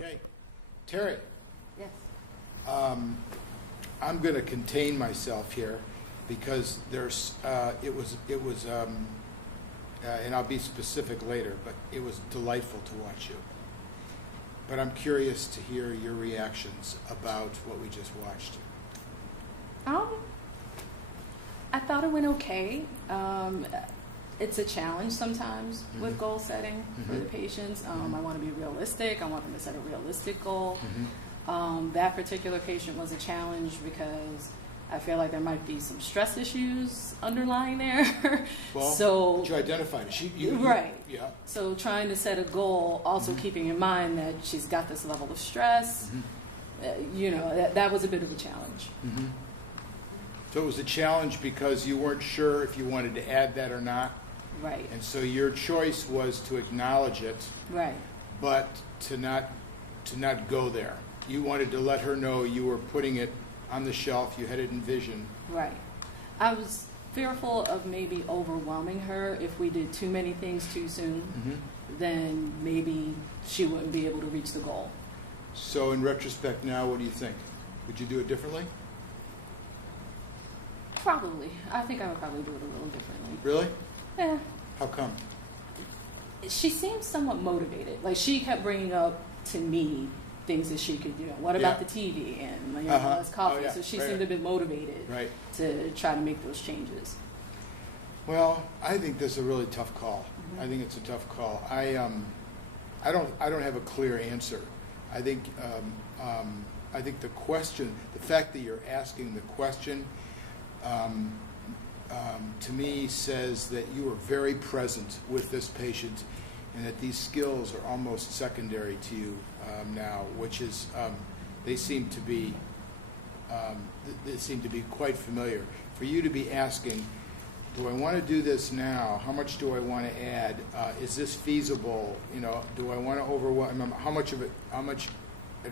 Okay, Terri, Yes. I'm going to contain myself here because there's and I'll be specific later, but it was delightful to watch you. But I'm curious to hear your reactions about what we just watched. I thought it went okay. It's a challenge sometimes with goal setting for the patients. I want to be realistic. I want them to set a realistic goal. That particular patient was a challenge because I feel like there might be some stress issues underlying there. Well, so you identified it. Right. Yeah. So trying to set a goal, also keeping in mind that she's got this level of stress, that was a bit of a challenge. So it was a challenge because you weren't sure if you wanted to add that or not. Right. And so your choice was to acknowledge it, Right. but to not go there. You wanted to let her know you were putting it on the shelf, you had it in vision. Right. I was fearful of maybe overwhelming her. If we did too many things too soon, then maybe she wouldn't be able to reach the goal. So in retrospect now, what do you think? Would you do it differently? Probably. I think I would probably do it a little differently. Really? Yeah. How come? She seemed somewhat motivated. Like, she kept bringing up to me things that she could do. What about the TV and less coffee? So she seemed a bit motivated to try to make those changes. Well, I think this is a really tough call. I think it's a tough call. I don't have a clear answer. I think the question, the fact that you're asking the question, to me says that you are very present with this patient, and that these skills are almost secondary to you now, which is they seem to be quite familiar. For you to be asking, do I want to do this now? How much do I want to add? Is this feasible? Do I want to overwhelm? How much at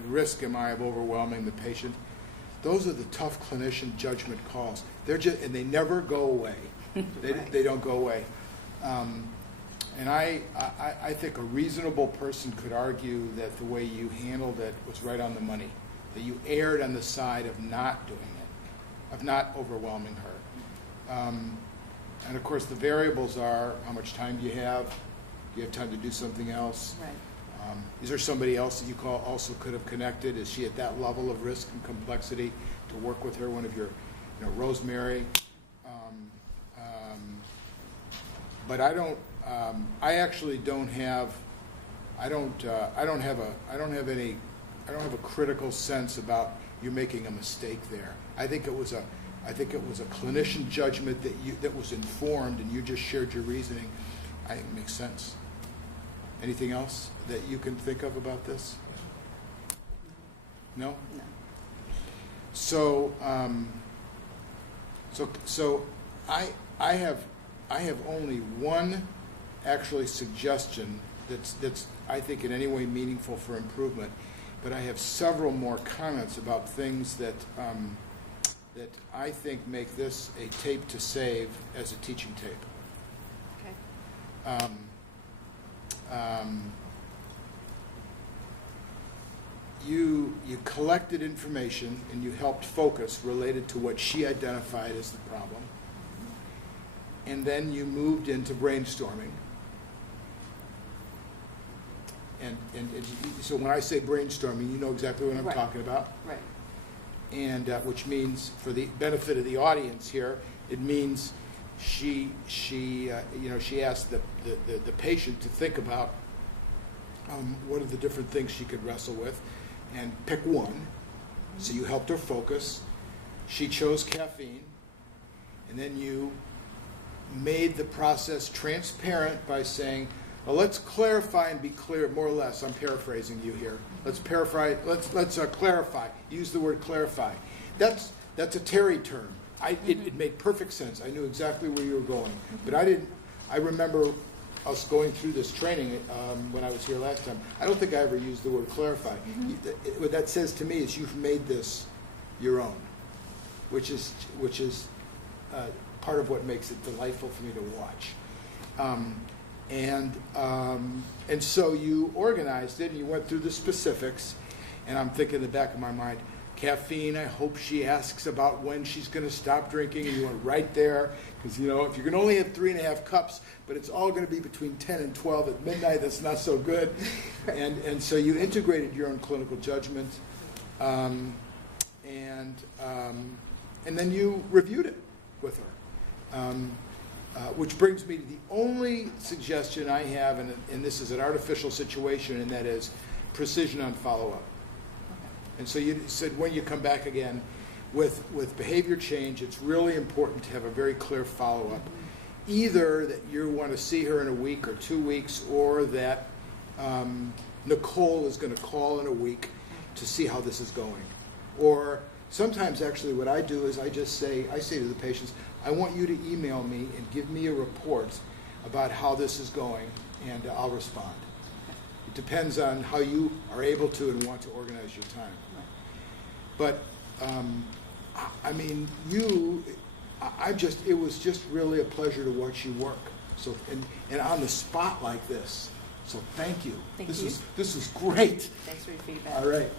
risk am I of overwhelming the patient? Those are the tough clinician judgment calls. And they never go away. They don't go away. And I think a reasonable person could argue that the way you handled it was right on the money. That you erred on the side of not doing it, of not overwhelming her. And of course, the variables are: how much time do you have? Do you have time to do something else? Right. Is there somebody else that you also could have connected? Is she at that level of risk and complexity to work with her? One of your, Rosemary. But I don't. I actually don't have. I don't have a critical sense about you making a mistake there. I think it was a clinician judgment that was informed, and you just shared your reasoning. I think it makes sense. Anything else that you can think of about this? No? No. So, I have only one actually suggestion that's I think in any way meaningful for improvement, but I have several more comments about things that I think make this a tape to save as a teaching tape. Okay. You collected information and you helped focus related to what she identified as the problem. And then you moved into brainstorming. And so when I say brainstorming, you know exactly what I'm talking about. Right. And which means, for the benefit of the audience here, it means she asked the patient to think about what are the different things she could wrestle with, and pick one. So you helped her focus. She chose caffeine, and then you made the process transparent by saying, well, let's clarify and be clear, more or less. I'm paraphrasing you here. Let's clarify. Use the word clarify. That's a Terri term. It made perfect sense. I knew exactly where you were going, but I remember us going through this training when I was here last time. I don't think I ever used the word clarify. What that says to me is you've made this your own, which is part of what makes it delightful for me to watch. And so you organized it, and you went through the specifics, and I'm thinking in the back of my mind, caffeine, I hope she asks about when she's going to stop drinking, and you went right there, because, you know, if you can only have 3.5 cups, but it's all going to be between 10 and 12 at midnight, that's not so good. And so you integrated your own clinical judgment, and then you reviewed it with her. Which brings me to the only suggestion I have, and this is an artificial situation, and that is precision on follow-up. And so you said when you come back again with behavior change, it's really important to have a very clear follow-up. Either that you want to see her in a week or 2 weeks, or that Nicole is going to call in a week to see how this is going. Or sometimes actually what I do is I say to the patients, I want you to email me and give me a report about how this is going, and I'll respond. It depends on how you are able to and want to organize your time. But, I mean, it was just really a pleasure to watch you work. So, and on the spot like this. So thank you. Thank you. This is great. Thanks for your feedback. All right.